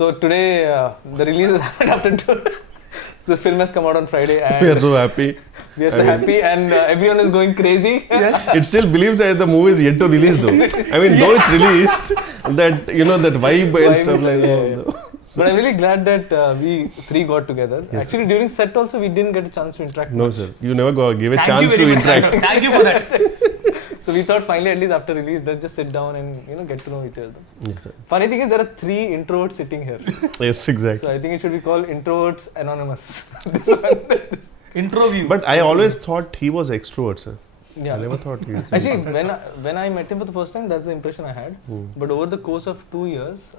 So today, the release has happened after two. The film has come out on Friday, and We are so happy. we are so happy, and everyone is going crazy. It still believes that the movie is yet to release though. I mean, though it's released, that that vibe and stuff like that. But I'm really glad that we three got together. Yes. Actually, during set also, we didn't get a chance to interact. No, much. sir. You never gave a chance to interact. Thank you for that. So we thought finally, at least after release, let's just sit down and get to know each other. Yes, sir. Funny thing is, there are 3 introverts sitting here. Yes, exactly. So I think it should be called Introverts Anonymous. This one. Intro view. But I always thought he was extrovert, sir. Yeah. I never thought he was. Actually, when I met him for the first time, that's the impression I had. But over the course of 2 years,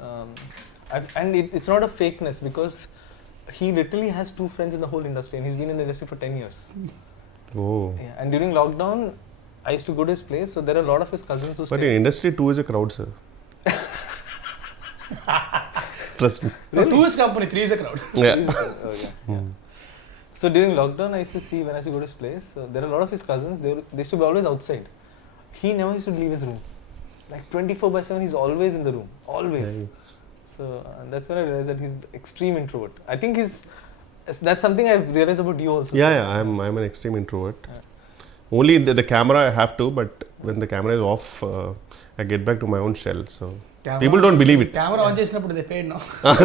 it's not a fakeness, because he literally has 2 friends in the whole industry, and he's been in the industry for 10 years. Oh. Yeah, and during lockdown, I used to go to his place, so there are a lot of his cousins who But in industry, 2 is a crowd, sir. Trust me. No, 2 is company, 3 is a crowd. Yeah. So during lockdown, I used to see when I used to go to his place, there are a lot of his cousins, they used to be always outside. He never used to leave his room. Like 24/7, he's always in the room. Always. Nice. So that's when I realized that he's extreme introvert. I think that's something I've realized about you also. Yeah, I'm an extreme introvert. Yeah. Only the camera I have to, but when the camera is off, I get back to my own shell. So people don't believe it. Camera on చేసినప్పుడు they paid no.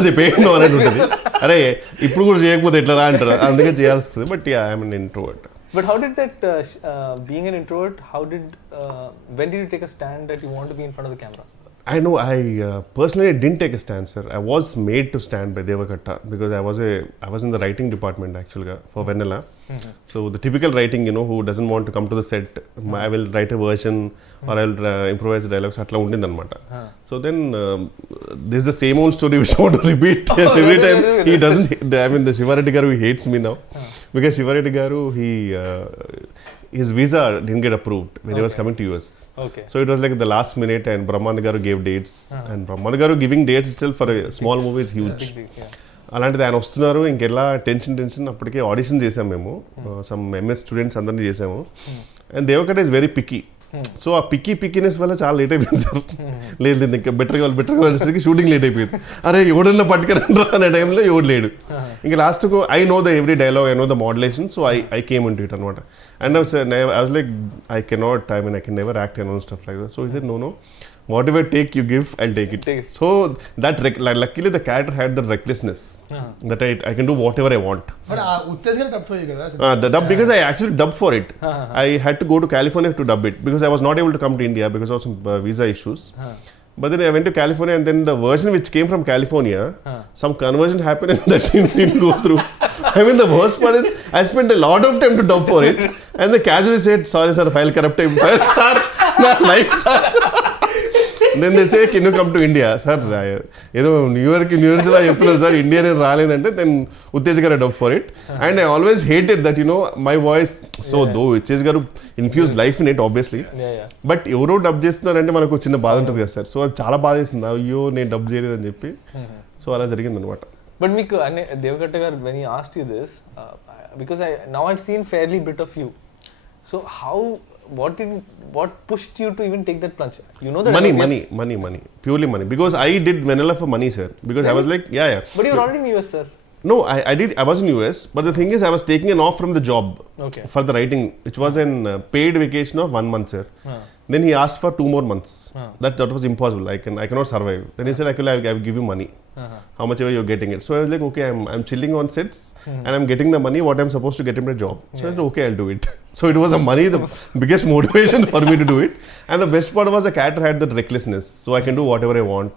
They paid no అనేది ఉంటుంది. అరే ఇప్పుడు కూడా చేయకపోతే ఎట్లా రా అంటారు. అందుకే చేయాల్సింది. But yeah, I'm an introvert. But how did that, being an introvert, when did you take a stand that you want to be in front of the camera? I know, I personally didn't take a stand, sir. I was made to stand by Devakatta because I was in the writing department actually for Vennela. So the typical writing, who doesn't want to come to the set, I will write a version or I will improvise the dialogues. Atla undindi anamata. So then this is the same old story which I want to repeat every time. He doesn't. I mean, the Shivareddy garu, he hates me now because Shivareddy garu, his visa didn't get approved when he was coming to US. Okay. So it was like the last minute, and Brahmanda garu gave dates, and Brahmanda garu giving dates itself for a small movie is huge. అలాంటిది ఆయన వస్తున్నారు, ఇంకెలా tension అప్పటికే audition చేసాము మేము, some MS students అందరినీ చేసాము. And Deva Katta is very picky. So ఆ పిక్కీనెస్ వల్ల చాలా లేట్ అయిపోయింది సార్. లేదు ఇంకా బెటర్ కావాలి అనేసరికి షూటింగ్ లేట్ అయిపోయింది. అరే ఎవడన్నా పట్టుకురండి అనే టైంలో ఎవడు లేడు. ఇంకా లాస్ట్కు I know the every dialogue, I know the modulation, so I came in to it అనమాట. And I was like I cannot, I can never act and stuff like that. So he said no, whatever take you give, I'll take it. So that luckily the character had the recklessness that I can do whatever I want. But Uttej garu dub for you kada? The dub, because I actually dubbed for it. I had to go to California to dub it because I was not able to come to India because of some visa issues. But then I went to California, and then the version which came from California, some conversion happened and that didn't go through. I mean, the worst part is I spent a lot of time to dub for it, and the casually said, sorry sir, file corrupt time. Sir, my life, sir. Then they say, can you come to India? Sir, ఏదో new years లా చెప్తున్నారు sir, India నేను రాలేనంటే then Uttej garu dub for it. And I always hated that my voice. So though Uttej garu infuse life in it obviously, but ఎవరో dub చేస్తున్నారంటే మనకు చిన్న బాధ ఉంటుంది కదా సార్. సో అది చాలా బాధ వేసింది, అయ్యో నేను డబ్ చేయలేదని చెప్పి. సో అలా జరిగింది అనమాట. బట్ మీకు దేవకట్ట గారు, when he asked you this, because now I've seen fairly bit of you, so what pushed you to even take that plunge? You know that money, purely money, because I did Vennela for money, sir, because really? I was like, yeah. But you were already in US, sir. No, I was in US, but the thing is I was taking an off from the job for the writing, which was a paid vacation of 1 month, sir. Then he asked for 2 more months. That was impossible. I cannot survive. Then he said, I will give you money. How much ever you're getting it. So I was like, okay, I'm chilling on sets and I'm getting the money what I'm supposed to get in my job. So I said, okay, I'll do it. So it was the biggest motivation for me to do it. And the best part was the character had that recklessness. So I can do whatever I want.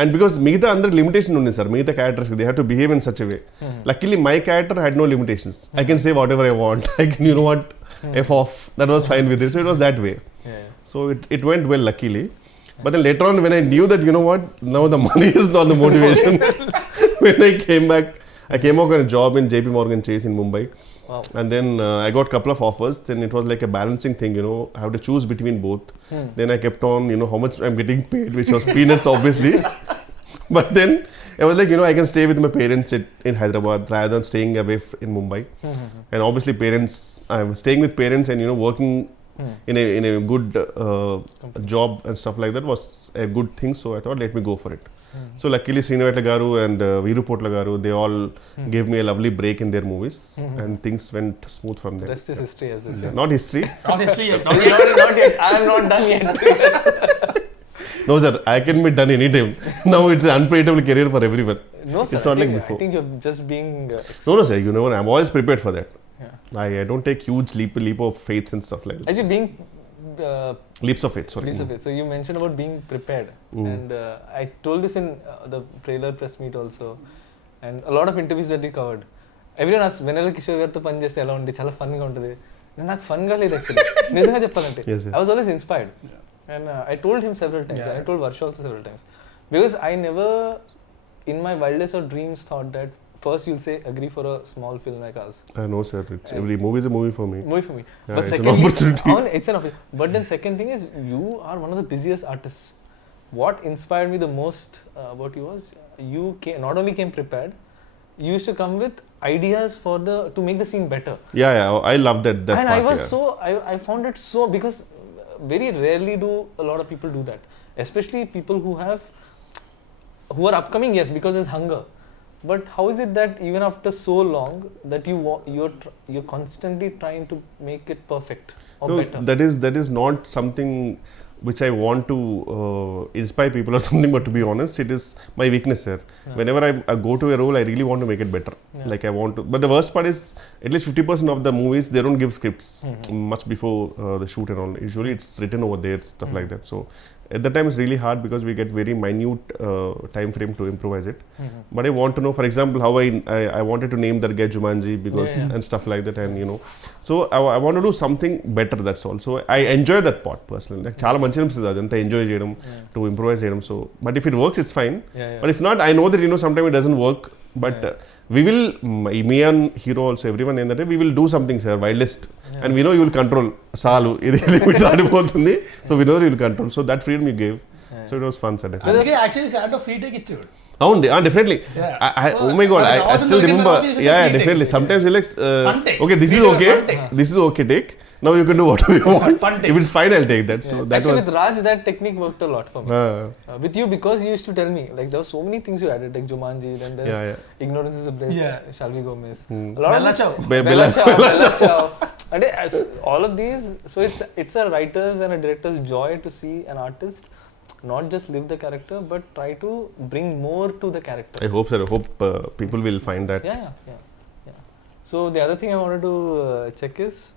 And because మిగతా అందరి limitation ఉంది sir, మిగతా characters they have to behave in such a way. Luckily my character had no limitations. I can say whatever I want. I can what F off, that was fine with it. So it was that way. So it went well, luckily. But then later on, when I knew that, now the money is not the motivation. When I came back, I came out on a job in JP Morgan Chase in Mumbai. Wow. And then I got a couple of offers. Then it was like a balancing thing, I have to choose between both. Then I kept on, how much I'm getting paid, which was peanuts, obviously. But then I was like, I can stay with my parents in Hyderabad rather than staying away in Mumbai. And obviously I was staying with parents and, working in a good job and stuff like that was a good thing. So I thought, let me go for it. So luckily Sriniveta garu and Veeru Potla garu, they all gave me a lovely break in their movies, and things went smooth from there. Rest is history, as they say. Not history. Honestly, Not yet. I am not done yet. No sir, I can be done anytime. Now it's an unpredictable career for everyone. No, sir. It's not like before. I think you're just being. No sir, you know, I'm always prepared for that. Yeah. I don't take huge leap of faith and stuff like that. Actually, being. Leaps of faith, sorry. Leaps of faith. So you mentioned about being prepared, and I told this in the trailer press meet also, and a lot of interviews that we covered. Everyone asked, Vennela Kishore గారితో పని చేస్తే ఎలా ఉంది, చాలా ఫన్గా ఉంటుంది. నాకు ఫన్గా లేదు actually, నిజంగా చెప్పాలంటే. I was always inspired, and I told him several times, and I told Varsha also several times, because I never in my wildest of dreams thought that first you'll say agree for a small film like us. I know sir, it's every movie is a movie for me. Movie for me. Yeah, But it's secondly, an opportunity. It's an opportunity. But then second thing is, you are one of the busiest artists. What inspired me the most about you was, you not only came prepared, you used to come with ideas for to make the scene better. Yeah, I love that and part. I was I found it so, because very rarely do a lot of people do that. Especially people who are upcoming, yes, because there's hunger. But how is it that even after so long that you're constantly trying to make it perfect or better? That is not something which I want to inspire people or something, but to be honest, it is my weakness here. Whenever I go to a role, I really want to make it better. Like I want to, but the worst part is, at least 50% of the movies, they don't give scripts much before the shoot and all. Usually it's written over there, stuff like that. So at that time it's really hard, because we get very minute time frame to improvise it. But I want to know, for example, how I wanted to name that guy Jumanji, because and stuff like that, and you know, so I want to do something better, that's all. So I enjoy that part personally. Like chaala manchi anisthadi adantha enjoy cheyadam, to improvise cheyadam. So but if it works, it's fine. But if not, I know that, you know, sometimes it doesn't work, but we will, me and hero also, everyone in that, we will do something, sir, wildest, and we know you will control salu idi limit adipotundi, so we know you will control. So that freedom you gave, so it was fun, sir. అందుకే actually Santo free take ఇచ్చాడు. Definitely. Oh my god, I still remember. Yeah, definitely. Sometimes you like, okay, this is okay. This is okay, take. Now you can do whatever you want. If it's fine, I'll take that. So that actually, was. with Raj, that technique worked a lot for me. With you, because you used to tell me, like, there were so many things you added, like Jumanji, then there's Ignorance is the Bliss, Shall We Go Miss. A lot Bella of Ciao. Bella Ciao. And all of these, so it's a writer's and a director's joy to see an artist not just live the character, but try to bring more to the character. I hope, sir. I hope people will find that. Yeah. So the other thing I wanted to check is,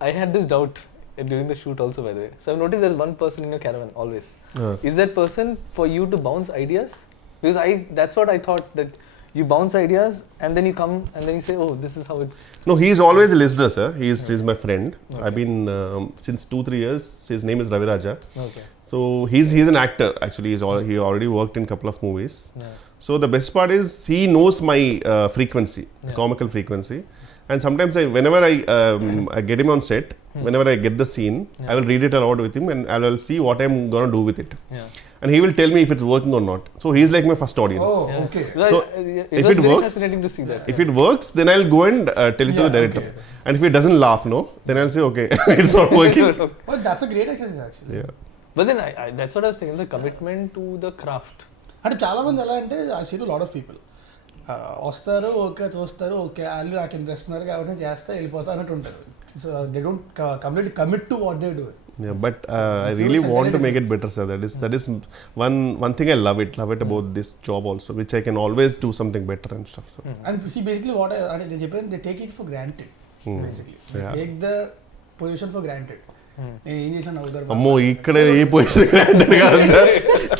I had this doubt during the shoot also, by the way. So I've noticed there's one person in your caravan always. Is that person for you to bounce ideas? Because that's what I thought, that you bounce ideas and then you come and then you say, oh, this is how it's. No, he's always a listener, sir. He's my friend. I've been since 2-3 years. His name is Raviraja. Okay. So he's an actor actually. He already worked in a couple of movies. So the best part is, he knows my frequency, comical frequency. And sometimes whenever I get him on set, whenever I get the scene, I will read it aloud with him, and I will see what I'm gonna do with it. And he will tell me if it's working or not. So he's like my first audience. Oh, okay. So it if was it very works, fascinating to see that. if it works, then I'll go and tell it to the director. Okay. And if he doesn't laugh, no, then I'll say, okay, it's not working. Well, that's a great exercise actually. Yeah. But then that's what I was saying, the commitment to the craft. అంటే చాలా మంది ఎలా అంటే, I seen lot of people వస్తారు, okay చూస్తారు, okay వాళ్ళు నాకు ఇంత ఇస్తున్నారు కాబట్టి నేను చేస్తా వెళ్ళిపోతా అన్నట్టు ఉంటారు. So they don't completely commit to what they do. Yeah, but I really want to make it better, sir. That is one thing I love it about this job also, which I can always do something better and stuff. So. And see, basically what they చెప్పారు, they take it for granted. Basically, take the position for granted. నేను ఏం చేశాను అవుతారు. అమ్మో, ఇక్కడ ఏ position granted కాదు sir.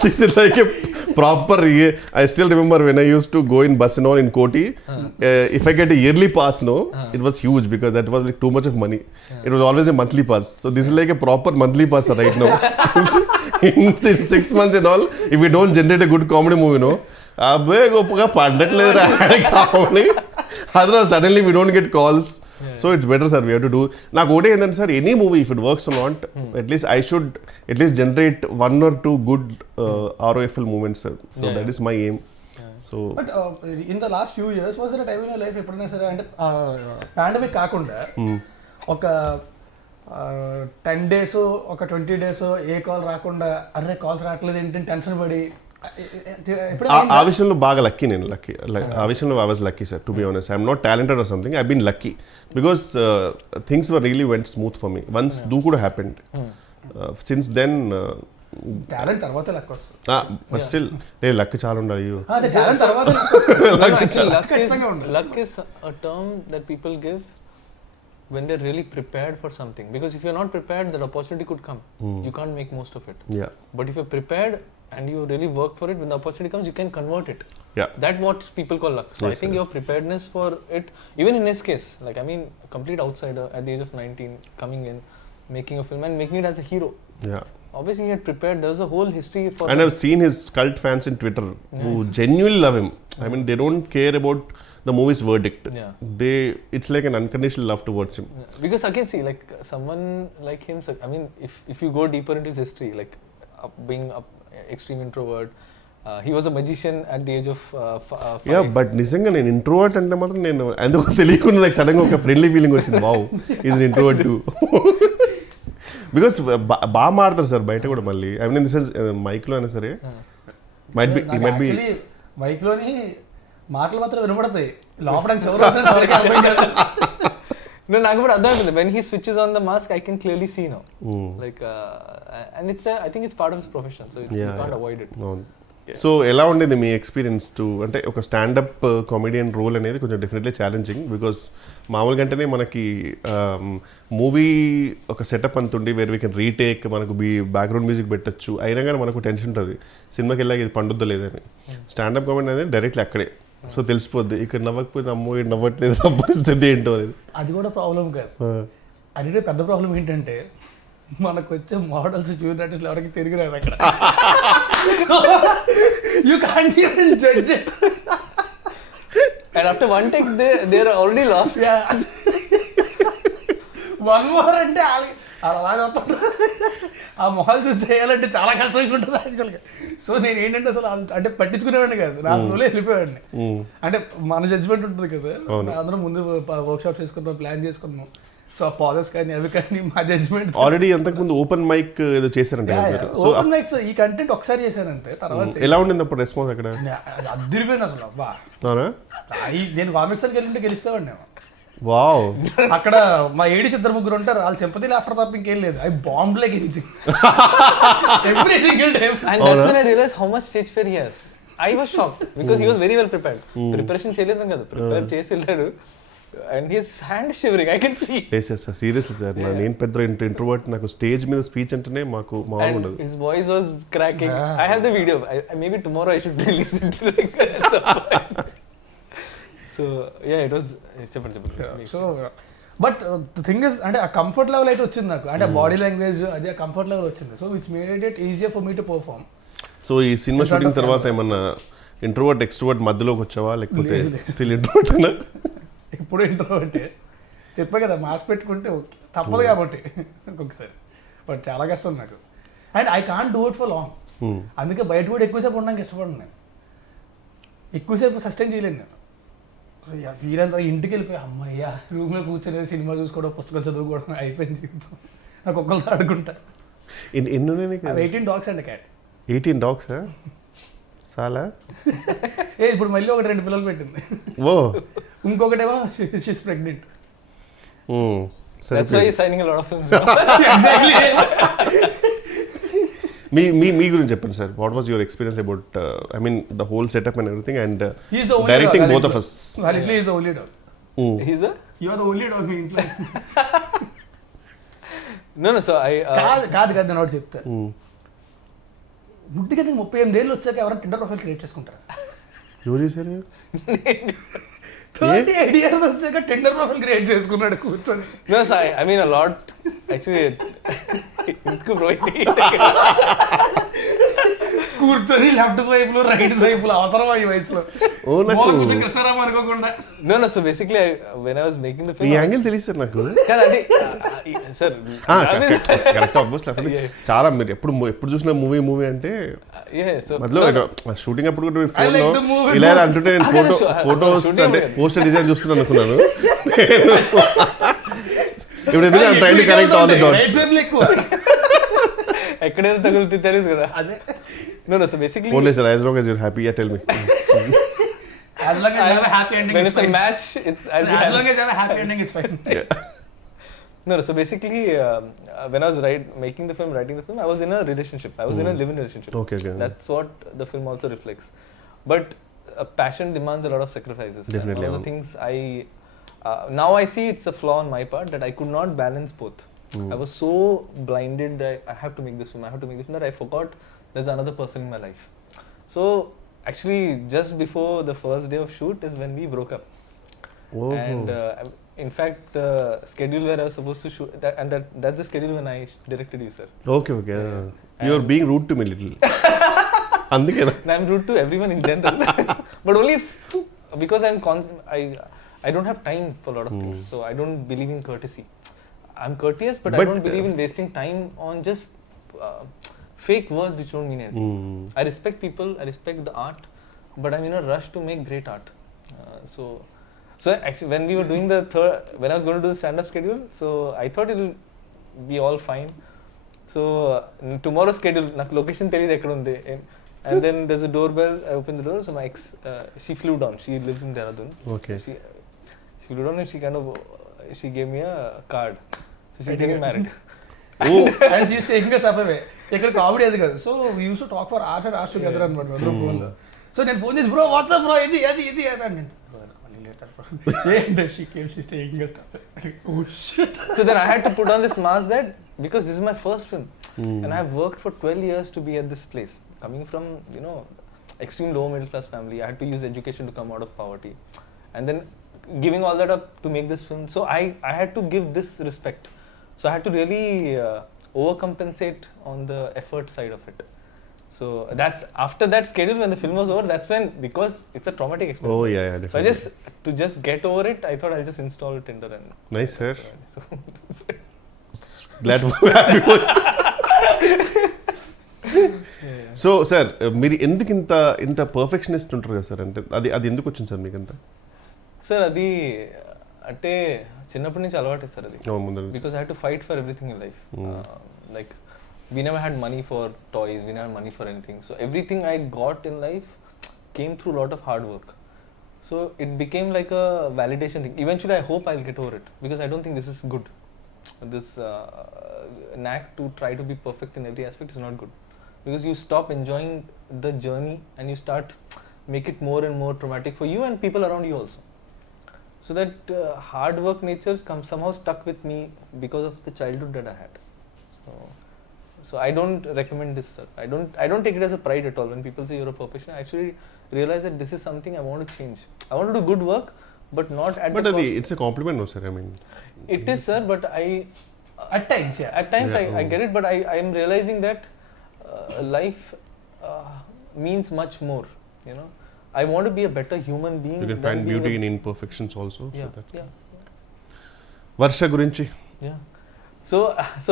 This is like a proper. I still remember when I used to go in bus and all in Koti. If I get a yearly pass, no, it was huge, because that was like too much of money. It was always a monthly pass. So this is like a proper monthly pass right now. in 6 months and all, if we don't generate a good comedy movie, no, అబ్బే గొప్పగా పడట్లేదు కావాలి. Otherwise suddenly we don't get calls. So it's better, sir. We have to do. Now, go and then, sir, any movie, if it works or not, at least I should at least generate 1 or 2 good ROFL moments, sir. So that is my aim. So. But in the last few years, was there a time in your life ఎప్పుడైనా సరే అంటే pandemic కాకుండా ఒక 10 days ఒక 20 days ఏ call రాకుండా, అరే calls రావట్లేదు ఏంటి టెన్షన్ పడి ఆ విషయంలో బాగా లక్కీ నేను ఆ విషయంలో I was lucky sir to be honest I'm not talented or something I been lucky because things were really went smooth for me once do కూడా హ్యాపెండ్ సిన్స్ దెన్ టాలెంట్ తర్వాత luck వస్తుంది but still luck చాలా ఉండాలి talent తర్వాత luck is a term that people give when they're really prepared for something, because if you're not prepared, that opportunity could come. You can't make most of it. Yeah. But if you're prepared and you really work for it, when the opportunity comes, you can convert it. Yeah. That's what people call luck. So yes, I think your preparedness for it, even in his case, like I mean, a complete outsider at the age of 19, coming in, making a film and making it as a hero. Yeah. Obviously, he had prepared. There's a whole history for. And I've seen his cult fans in Twitter who genuinely love him. I mean, they don't care about the movie's verdict. It's like an unconditional love towards him. Because again, see, like someone like him, I mean, if you go deeper into his history, like being an extreme introvert, he was a magician at the age of 5. Yeah, but నిజంగా నేను introvert అంటే మాత్రం నేను ఎందుకో తెలియకుండా like సడన్గా ఒక friendly feeling వచ్చింది wow is an introvert two because బాగా మారుతారు సార్ బయట కూడా మళ్ళీ ఐ మీన్ దిస్ ఇస్ మైక్లో అయినా సరే మైట్ బి మైక్లోని మాటలు మాత్రం వినపడతాయి లోపల No, నాకు కూడా అర్థం అవుతుంది. When he switches on the mask, I can clearly see now. Like, and I think it's part of his profession, so you can't avoid it. So ఎలా ఉండేది మీ ఎక్స్పీరియన్స్ టు అంటే ఒక స్టాండప్ కామెడియన్ రోల్ అనేది కొంచెం definitely challenging because మామూలుగా అంటేనే మనకి movie ఒక సెటప్ అంత ఉండి వేర్ వీ కెన్ రీటేక్ మనకు బ్యాక్గ్రౌండ్ మ్యూజిక్ పెట్టచ్చు అయినా కానీ మనకు టెన్షన్ ఉంటుంది సినిమాకి వెళ్ళాక ఇది పండుద్దా లేదని స్టాండప్ కామెడీ అనేది డైరెక్ట్లీ అక్కడే సో తెలిసిపోద్ది ఇక్కడ నవ్వకపోతే అమ్మో ఇక్కడ నవ్వట్లేదు పరిస్థితి ఏంటో అనేది అది కూడా ప్రాబ్లం కాదు అది పెద్ద ప్రాబ్లం ఏంటంటే మనకు వచ్చే మోడల్స్ జూనియర్ ఆర్టిస్టులు ఎవరికి తిరిగి రాదు అక్కడ you can't even judge it and after one take they are already lost one more అంటే అలా ఆ మొహాలు చూసి చేయాలంటే చాలా కష్టంగా ఉంటుంది యాక్చువల్గా సో నేను ఏంటంటే అసలు అంటే పట్టించుకునేవాడిని కాదు నా ఫ్లోలో వెళ్ళిపోయాడిని అంటే మన జడ్జ్మెంట్ ఉంటుంది కదా అందరం ముందు వర్క్షాప్ చేసుకున్నాం ప్లాన్ చేసుకున్నాం సో పాజెస్ కానీ అవి కానీ మా జడ్జ్మెంట్ ఆల్రెడీ అంతకుముందు ఓపెన్ మైక్ ఏదో చేశారంటే ఓపెన్ మైక్ ఈ కంటెంట్ ఒకసారి చేశానంతే తర్వాత ఎలా ఉండింది అప్పుడు రెస్పాన్స్ అక్కడ అద్దరిపోయింది అసలు అబ్బా నేను కామిక్స్ అని వెళ్ళి గెలుస్తామండి నేను వావ్ అక్కడ మా ఏడీస్ 2-3 ఉంటారు వాళ్ళు సింపతి లాఫ్టర్ తప్ప ఇంకేం లేదు I bomb like anything every single time and that's when I realize how much stage fear he has I was shocked because he was very well prepared preparation చేయలేదు కదా prepare చేసి వెళ్ళాడు and his hand shivering I can see yes seriously sir నేను పెద్ద introvert నాకు stage మీద speech అంటేనే మాకు మామూలు ఉండదు his voice was cracking I have the video maybe tomorrow I should release it like so yeah it was so but the thing is అంటే ఆ కంఫర్ట్ లెవెల్ అయితే వచ్చింది నాకు అంటే బాడీ లాంగ్వేజ్ అదే కంఫర్ట్ లెవెల్ వచ్చింది so which made it easier for me to perform so ఈ cinema shooting తర్వాత ఏమన్నా ఇంట్రోవర్ట్ ఎక్స్ట్రోవర్ట్ మధ్యలోకి వచ్చావా లేకపోతే స్టిల్ ఇంట్రోవర్ట్ అన్నా ఇప్పుడు ఇంట్రోవర్టే చెప్పా కదా మాస్క్ పెట్టుకుంటే ఓకే తప్పదు కాబట్టి ఒక్కొక్కసారి బట్ చాలా కష్టం నాకు and I can't do it for long అందుకే బయట కూడా ఎక్కువసేపు ఉండడానికి ఇష్టపడను నేను ఎక్కువసేపు సస్టైన్ చేయలేను నేను సో ఫీల్ అంతా ఇంటికి వెళ్ళిపోయి అమ్మయ్య రూమ్లో కూర్చొని సినిమా చూసుకోవడం పుస్తకాలు చదువుకోవడం అయిపోయింది జీవితం నాకు ఒక్కరితో ఆడుకుంటా 18 dogs అండ్ క్యాట్ 18 dogs చాలా ఇప్పుడు మళ్ళీ 2 పిల్లలు పెట్టింది ఓ ఇంకొకటేమో she's pregnant that's why he's signing a lot of films exactly మీ గురించి చెప్పండి sir what was your experience about I mean the whole setup and everything and directing both of us Validly is the only dog you are the only dog in ఇంట్లో no so I కాదు నేను ఒకటి చెప్తా ముట్టిగా 38 ఏళ్ళు వచ్చాక ఎవరైనా Tinder profile create చేసుకుంటారా ఎవరు చేశారు 38 years వచ్చాక టిండర్ ప్రొఫైల్ క్రియేట్ చేసుకున్నాడు కూర్చొని no so I mean a lot actually కూర్చొని లెఫ్ట్ స్వైపులు రైట్ స్వైపులు అవసరమా ఈ వయసులో కృష్ణారామ అనుకోకుండా no so basically when I was making the film ఈ యాంగిల్ తెలుసు సార్ నాకు కాదండి సార్ కరెక్ట్ ఆబ్వియస్ చాలా మీరు ఎప్పుడు చూసిన మూవీ అంటే మధ్యలో షూటింగ్ అప్పుడు కూడా ఫోన్లో ఇలా అంటుంటే నేను ఫోటోస్ అంటే పోస్టర్ డిజైన్ చూస్తున్నాను అనుకున్నాను ఇప్పుడు ఎందుకు I'm trying to connect all the dots ఎక్కడైనా తగులుతుంది తెలియదు కదా అదే No, so basically, Only sir, as long as you're happy, yeah, tell me. As long as you have a happy ending, when it's it's a fine. match, I'll be As happy. long as you have a happy ending, it's fine. No, so basically, when I was writing the film, I was in a relationship. I was in a live-in relationship. Okay. That's what the film also reflects. But passion demands a lot of sacrifices. Definitely. And one of the things now I see it's a flaw on my part that I could not balance both. I was so blinded that I have to make this film, that I forgot there's another person in my life. So actually, just before the first day of shoot is when we broke up. Oh. And in fact, the schedule where I was supposed to shoot, that's the schedule when I directed you, sir. Okay. You're being rude to me little. Andukena. And I'm rude to everyone in general, but only because I don't have time for a lot of things. So I don't believe in courtesy. I'm courteous, but I don't believe in wasting time on just fake words which don't mean anything. I respect people, I respect the art, but I'm in a rush to make great art. So actually, when we were doing when I was going to do the stand-up schedule, so I thought it'll be all fine. So tomorrow's schedule, నాకు location తెలియదు ఎక్కడ ఉంది. And then there's a doorbell. I opened the door. So my ex, she flew down. She lives in Dehradun. Okay. She flew down and she gave me a card. So she's getting married. Oh. And she's taking us away. ఇక్కడ comedy అది కదా. So we used to talk for hours and hours together అనమాట అందరూ ఫోన్లో. So నేను phone చేసి bro WhatsApp bro ఇది అని నేను she came, she's taking us away. Oh shit. So then I had to put on this mask that because this is my first film and I have worked for 12 years to be at this place. Coming from, extreme low middle class family, I had to use education to come out of poverty. And then giving all that up to make this film. So I had to give this respect. So I had to really overcompensate on the effort side of it. So that's after that schedule when the film was over, that's when, because it's a traumatic experience. Oh yeah, definitely. So to get over it, I thought I'll just install Tinder and Nice, sir. so Glad to happy. So sir మీరు ఎందుకు ఇంత perfectionist ఉంటారు కదా sir, అంటే అది ఎందుకు వచ్చింది sir మీకు అంతా? సార్ అది అంటే చిన్నప్పటి నుంచి అలవాటే సార్ అది. Because I had to fight for everything in life. Like we never had money for toys, we never had money for anything. So everything I got in life came through a lot of hard work. So it became like a validation thing. Eventually I hope I'll get over it because I don't think this is good. This knack to try to be perfect in every aspect is not good. Because you stop enjoying the journey and you start make it more and more traumatic for you and people around you also. So that hard work nature somehow stuck with me because of the childhood that I had. So I don't recommend this, sir. I don't take it as a pride at all when people say you're a perfectionist. I actually realize that this is something I want to change. I want to do good work, but not at the cost. But it's a compliment, no sir. I mean, it is, sir. But at times, yeah. I get it. But I am realizing that life means much more. I want to be a better human being. You can find beauty in imperfections also. Yeah, so that's yeah. Varsha gurinchi. Yeah. So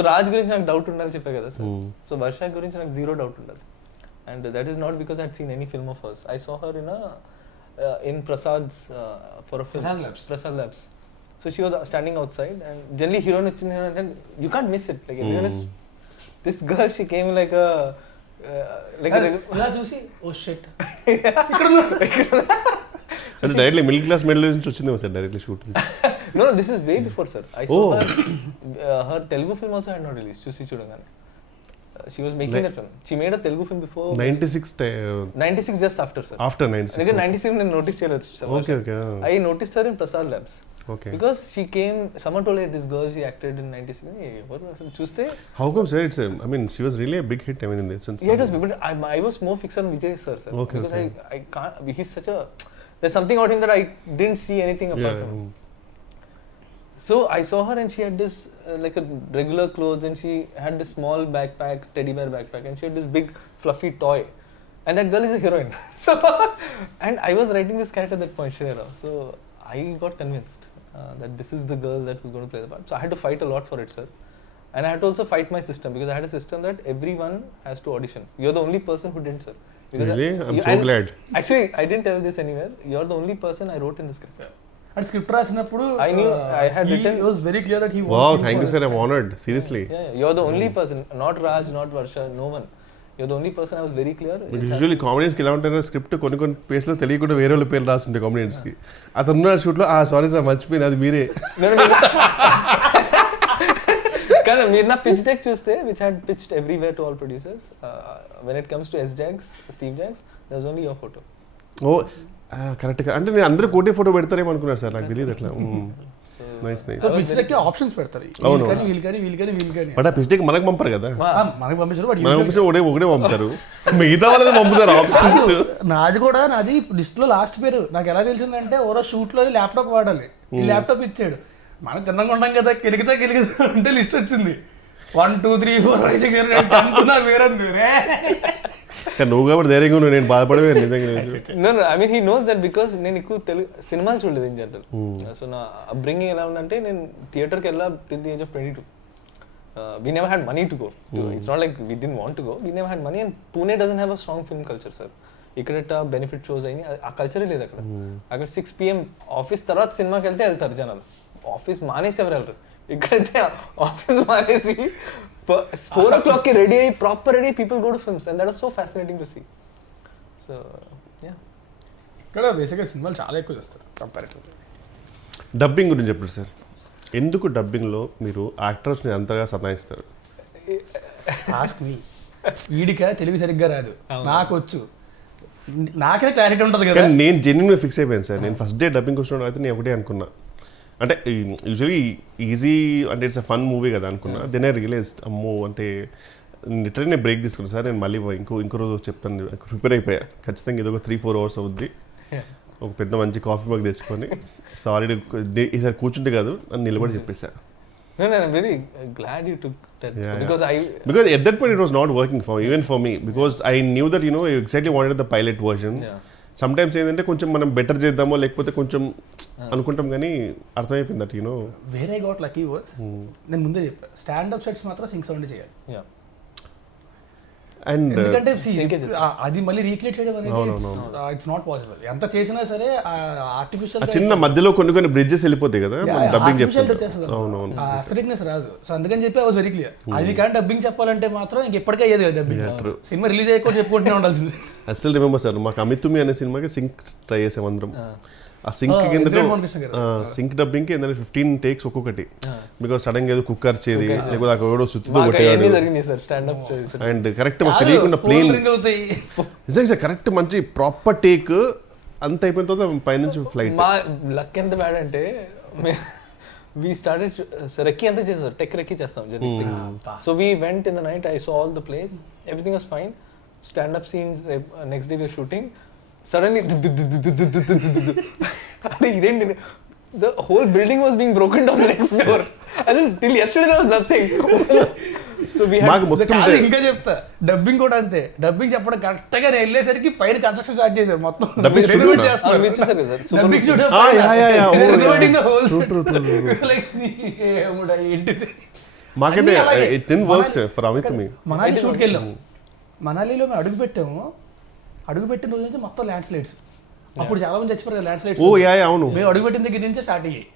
Raj guరించి నాకు doubt ఉండాలి చెప్పా కదా sir. So వర్ష గురించి నాకు zero doubt ఉండదు. And that is not because I had seen any film of hers. I saw her in Prasad's for a film. Prasad Labs. So she was standing outside and generally heroine వచ్చింది and you can't miss it. Like everyone is, this girl, she came like a ఇలా చూసి oh shit అంటే directly middle class medal నుంచి వచ్చిందేమో sir directly shoot. No, this is way before, sir. I saw her Telugu film also had not released. Chusi Chudangane. She was making that film. She made a Telugu film before 96 just after, sir. After 96. Again 97 నేను notice చేయలేదు, sir. Okay. I noticed her in Prasad Labs. Okay. Because she came, someone told her this girl she acted in 96. చూస్తే how come sir I mean she was really a big hit, I mean in the sense. Yeah, it was, but I was more fixed on Vijay sir. Okay, because I can't, he's such a, there's something about him that I didn't see anything apart from him. So I saw her and she had this like a regular clothes and she had this small backpack, teddy bear backpack, and she had this big fluffy toy. And that girl is a heroine. So, and I was writing this character at that point, Shreya. So I got convinced that this is the girl that was going to play the part. So I had to fight a lot for it, sir. And I had to also fight my system because I had a system that everyone has to audition. You're the only person who didn't, sir. Because really? I'm so glad. Actually, I didn't tell this anywhere. You're the only person I wrote in the script. And script రాసినప్పుడు I knew I had written. It was very clear that he wow, thank you sir, I'm honored, seriously. Yeah, you're the only person, not Raj, not Varsha, no one. you're the only person I was very clear. Usually కామెడియన్స్కి ఎలా ఉంటారు, script కొన్ని ప్లేస్లో తెలియకుండా వేరే వాళ్ళ పేర్లు రాస్తుంటాయి కామెడియన్స్కి. అతను ఉన్న షూట్లో సారీ సార్ మర్చిపోయింది అది మీరే. కానీ మీరు నా పిచ్ డెక్ చూస్తే which had pitched everywhere to all producers, when it comes to Steve Jags there was only your photo. Oh correct. అంటే నేను అందరూ కోటే ఫోటో పెడతారేమో అనుకున్నారు సార్, నాకు తెలియదు అట్లా. Nice nice. ఆప్షన్స్ పెడతారు, బట్ ఆ పిచ్డేకి మనకు పంపరు కదా, మనకు పంపించారు, మనం పంపించి ఒకటే పంపుతారు, మిగతా వాళ్ళని పంపుతారు ఆప్షన్స్. నాది లిస్ట్ లో లాస్ట్ పేరు నాకు ఎలా తెలిసిందంటే ఓరో షూట్ లో ల్యాప్టాప్ వాడాలి, ఈ ల్యాప్టాప్ ఇచ్చాడు, మనం తిన్నగా ఉంటాం కదా, కెలిగితా అంటే లిస్ట్ వచ్చింది 1 2 3 4 5 6 7 8 అనుకున్నా వేరంది. నువ్వు కాబట్టి ధైర్యంగా నువ్వు, నేను బాధపడవే నిజంగా. No, I mean he knows that because నేను ఎక్కువ తెలుగు సినిమాలు చూడలేదు ఇన్ జనరల్. సో నా అప్బ్రింగింగ్ ఎలా ఉందంటే నేను థియేటర్కి వెళ్ళా till the age of 22. We never had money to go. It's not like we didn't want to go. We never had money, and Pune doesn't have a strong film culture, sir. ఇక్కడ benefit shows అయినాయి, ఆ కల్చరే లేదు అక్కడ. అక్కడ 6 PM office తర్వాత సినిమాకి వెళ్తారు జనాలు, ఆఫీస్ మానేసి ఎవరు వెళ్ళరు. ఇక్కడైతే ఆఫీస్ మానేసి 4 o'clock రెడీ అయ్యి proper ready people go to films, and that was so fascinating to see. So yeah, ఇక్కడ బేసిక్గా సినిమాలు చాలా ఎక్కువ చేస్తారు కంపారిటివ్లీ. డబ్బింగ్ గురించి చెప్పండి సార్, ఎందుకు డబ్బింగ్లో మీరు యాక్టర్స్ని అంతగా సతాయిస్తారు? Ask me. వీడిక తెలుగు సరిగ్గా రాదు, నాకు వచ్చు, నాకే క్లారిటీ ఉంటుంది కదా. కానీ నేను జెన్యున్గా ఫిక్స్ అయిపోయాను సార్. నేను ఫస్ట్ డే డబ్బింగ్ వచ్చినప్పుడు అయితే నేను ఒకటే అనుకున్నా, అంటే యూజువలీ ఈజీ అంటే ఇట్స్ అ ఫన్ మూవీ కదా అనుకున్నా. దెన్ ఐ రియలైజ్డ్ అమ్మో అంటే లిటరలీ నేను బ్రేక్ తీసుకున్నాను సార్. నేను మళ్ళీ ఇంకో రోజు చెప్తాను, ప్రిపేర్ అయిపోయా, ఖచ్చితంగా ఇది ఒక 3-4 hours అవుద్ది, ఒక పెద్ద మంచి కాఫీ మగ్ తీసుకొని సారీ ఈసారి కూర్చుంటే కాదు అని నిలబడి చెప్పేసా. I'm very glad you took that, because at that point it was not working even for me, because I knew that you exactly wanted the pilot version. Sometimes ఏంటంటే కొంచెం మనం better చేద్దామో లేకపోతే కొంచెం అనుకుంటాం, కానీ అర్థమైపోయింది దట్ వేరే గాట్ లక్కీ వాస్. నేను ముందే చెప్పాను, స్టాండప్ సెట్స్ మాత్రం సింక్ సౌండ్ చేయాలి. అండ్ ఎందుకంటే అది మళ్ళీ రీక్రియేట్ చేయడం అనేది ఇట్స్ నాట్ పాసిబుల్. ఎంత చేసినా సరే ఆర్టిఫిషియల్ చిన్న మధ్యలో కొన్ని బ్రిడ్జెస్ వెళ్ళిపోతాయి కదా, డబ్బింగ్ చెప్తారు, అస్థెటిక్నెస్ రాదు. సో అందుకని చెప్పి ఐ వాజ్ వెరీ క్లియర్, అది కానీ డబ్బింగ్ చెప్పాలంటే మాత్రం ఇంకెప్పటికీ అయ్యేది కదా డబ్బింగ్. సినిమా రిలీజ్ అయ్యకుండా చెప్పుకుంటూనే ఉండాల్సింది. అసలు రిమెంబర్ సార్, మాకు అమితుమి అనే సినిమాకి సింక్ ట్రై చేసాం అందరం. ఆ సింక్ కింద సింక్ డబ్బింగ్ కి 15 takes ఒక్కొక్కటి, బికాస్ సడన్ గా ఏదో కుక్కర్ చేది లేకపోతే అక్కడ ఎవడో సుత్తుతో కొట్టేవాడు, అండ్ కరెక్ట్ మాకు తెలియకుండా ప్లేన్ నిజంగా సార్ కరెక్ట్ మంచి ప్రాపర్ టేక్ అంత అయిపోయిన తర్వాత పైనుంచి ఫ్లైట్. మా లక్ ఎంత బ్యాడ్ అంటే we started రెక్కీ అంతా చేస్తారు, టెక్ రెక్కీ చేస్తాం journey. So we went in the night, I saw all the place, everything was fine. Stand-up scenes, next day we were shooting, suddenly ఇదేంటి, the whole building was being broken down next door. As in till yesterday there was nothing. So we had ఇంకా చెప్తా, dubbing కూడా అంతే. Dubbing చెప్పడం correct గా వెళ్ళేసరికి పైన construction start చేశారు, మొత్తం డబ్బింగ్ మాకైతే it didn't work for Ami Thumi. Manali షూట్కి వెళ్ళాం, మనాలిలో మేము అడుగుపెట్టిన రోజు నుంచి మొత్తం ల్యాండ్ స్లైడ్స్. అప్పుడు చాలా మంది చచ్చిపోయారు ల్యాండ్ స్లైడ్స్. అవును, మేము అడుగుపెట్టిన దగ్గర నుంచే స్టార్ట్ అయ్యాయి.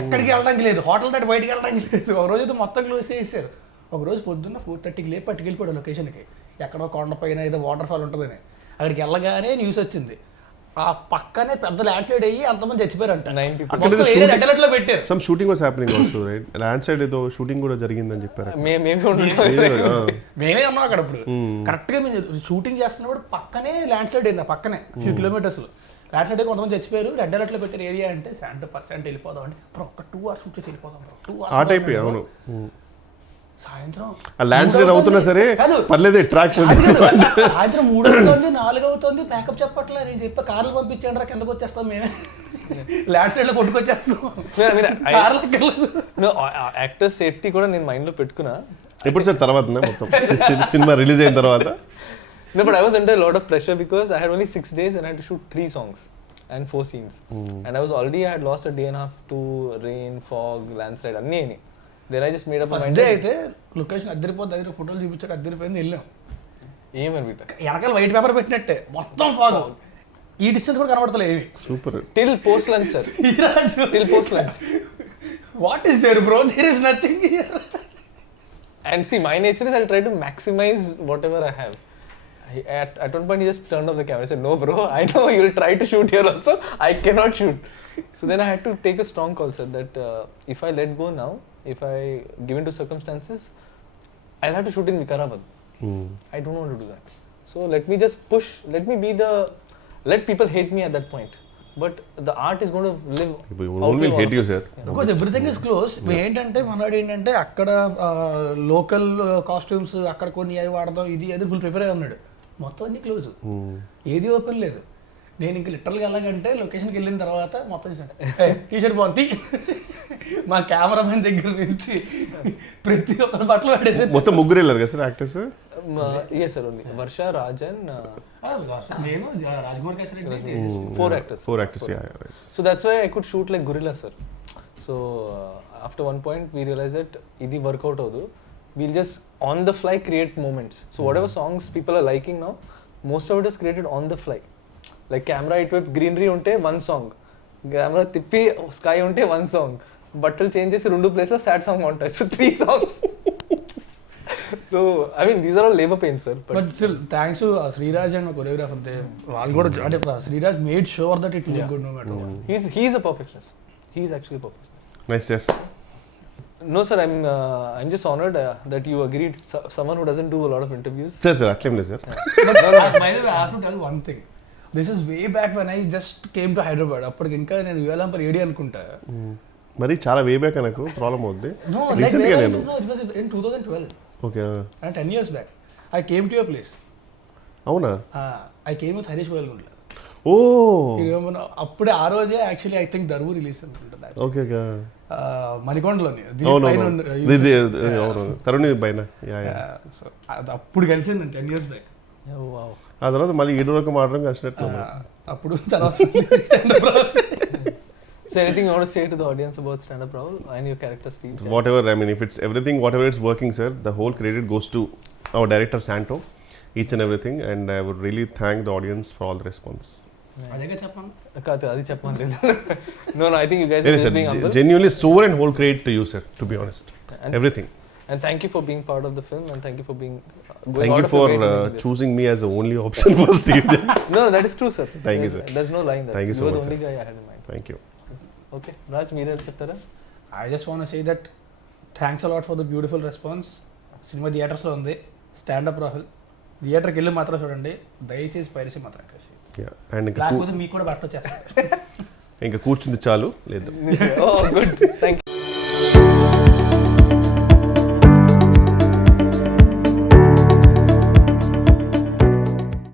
ఎక్కడికి వెళ్ళడానికి లేదు, హోటల్ దాటి బయటికి వెళ్ళడానికి లేదు. ఒక రోజు అయితే మొత్తం క్లోజ్ చేసేసారు. ఒక రోజు పొద్దున్న 4:30కి లేపి పట్టుకెళ్ళిపోయాడు లొకేషన్కి, ఎక్కడో కొండపైన ఏదో వాటర్ ఫాల్ ఉంటుందని. అక్కడికి వెళ్ళగానే న్యూస్ వచ్చింది, ఆ పక్కనే పెద్ద ల్యాండ్ స్లైడ్ అయ్యి అంతమంది చచ్చిపోయారంట. పెట్టారు. Some shooting was happening also, right? Land slide ఏదో షూటింగ్ కూడా జరిగిందని చెప్పారు. మేమే ఉన్నాం అక్కడ. అప్పుడు కరెక్ట్ గా మేము షూటింగ్ చేస్తున్నప్పుడు పక్కనే ల్యాండ్ స్లైడ్ అయింది, పక్కనే ఫ్యూ కిలోమీటర్స్ ల్యాండ్ స్లైడ్. కొంతమంది చచ్చిపోయారు. రెడ్ అలర్ట్ లో పెట్టారు ఏరియా అంటే 70% వెళ్ళిపోదాం అంటే ఒక 2 hours షూట్ చేసి వెళ్ళిపోదాం. 2 hours అవును. సాయంత్రం ల్యాండ్ స్లైడ్ అవుతున్నా సరే పర్లేదు, అట్రాక్షన్. సాయంత్రం 3 అవుతుంది, 4 అవుతుంది, మేకప్ చెప్పట్లే. నేను చెప్పా కార్లు పంపించండి రా, కిందకు వచ్చేస్తాం మేమే, ల్యాండ్ స్లైడ్ లో కొట్టుకొచ్చేస్తాం. యాక్టర్ సేఫ్టీ కూడా నేను మైండ్ లో పెట్టుకున్నా. ఎప్పుడు సార్ తర్వాత మొత్తం సినిమా రిలీజ్ అయిన తర్వాత? No, but I was under a lot of pressure because I had only 6 days and I had to shoot 3 songs and 4 scenes. And I had lost a day and a half to rain, fog, landslide, anni. Then I just made up my mind. అయితే location అద్దరిపోద్ది, దగ్గర ఫోటోలు చూపించాక అద్దరిపోయింది, వెళ్ళాం. ఏమని వెనకాల white paper పెట్టినట్టే మొత్తం fog, ఈ distance కూడా కనబడతలేదు ఏమి. Super. Till post lunch sir, till post lunch. What is there bro, there is nothing here. And see, my nature is I'll try to maximize whatever I have. At one point, he just turned off the camera. I said, "No, bro. I know you'll try to shoot here also. I cannot shoot." So then I had to take a strong call, sir. That if I let go now, if I give in to circumstances, I'll have to shoot in Vikarabad. I don't want to do that. So let me just push. Let people hate me at that point. But the art is going to live. People will hate you, sir. Because everything is close. ఏంటంటే మనవాడు ఏంటంటే అక్కడ local costumes అక్కడ కొన్ని అవి వాడదాం, ఇది అది ఫుల్ ప్రిపేర్ అయి ఉన్నాడు. మొత్తం అన్ని క్లోజ్, ఏది ఓపెన్ లేదు. నేను ఇంక లిటరల్గా వెళ్ళాలంటే లొకేషన్కి వెళ్ళిన తర్వాత మొత్తం టీషర్ట్ బాగుంది. మా కెమెరామెన్ దగ్గర నుంచి ప్రతి ఒక్కరి బట్టలు పడేసి మొత్తం ముగ్గురు వెళ్ళారు కదా sir actors? Yes, sir, only Varsha, Raj and నేను Rajkumar Kesari, four actors. Yeah, right. So that's why I could shoot like gorilla, sir. So after one point we realized that idi work out avadu. We'll just on the fly create moments. So whatever songs people are liking now, most of it is created on the fly. Like camera itwip greenery unte one song, camera tippi sky unte one song, బట్టలు change చేసి 2 place లో sad song ఉంటాయి. So 3 songs. So I mean these are all labor pains, sir. But still thanks to Sriraj and choreographer, వాళ్ళు కూడా అంటే Sriraj made sure that it look good no matter what. He's a perfectionist. He's actually a perfectionist. Nice, sir. No, sir, I'm just honored that you agreed. Someone who doesn't do a lot of interviews. Sir, అట్లేం లేదు sir. By the way, I have to tell one thing. This is way back when I just came to Hyderabad. అప్పటికి ఇంకా నేను యువలాంపర్ AD అనుకుంటా. మరి చాలా way back నాకు problem అవుద్ది. No, like it was in 2012. Okay. And 10 years back, I came to your place. అవునా? I came with Harish Goyalgundla. ఓ అప్పుడే ఆ రోజే actually I think Daruvu release అనుకుంటా. Okay okay. మణికొండలోని తరుణ్ పైన. సో అది అప్పుడు కలిసింది 10 years back. ఆ తర్వాత మళ్ళీ 7 వరకు మాత్రం కలిసినట్టు. అప్పుడు తర్వాత Standup Rahul. So anything you want to say to the audience about Standup Rahul and your character Steve? Whatever, I mean, if it's everything, whatever it's working, sir, the whole credit goes to our director Santo, each and everything, and I would really thank the audience for all the response. అదేగా చెప్పాను. అది చెప్పమని. No, I think you guys are just being humble. Genuinely soul and whole credit to you, sir, to be honest. And everything. And thank you for being part of the film, and thank you for being thank you for choosing me as the only option for Steve. No, that is true, sir. Thank you, sir. There's no lying there. Thank you so much. You were the only guy I had in mind. Thank you. Okay, Raj, మీరే చెప్తారా? I just want to say that thanks a lot for the beautiful response. Cinema థియేటర్స్లో ఉంది, stand up Rahul. థియేటర్కి వెళ్ళి మాత్రం చూడండి, దయచేసి piracy మాత్రం కలిసి. లేకపోతే మీకు కూడా బట్ట వచ్చేస్తారు. ఇంకా కూర్చుంది చాలు లేదు. Oh, good. Thank you.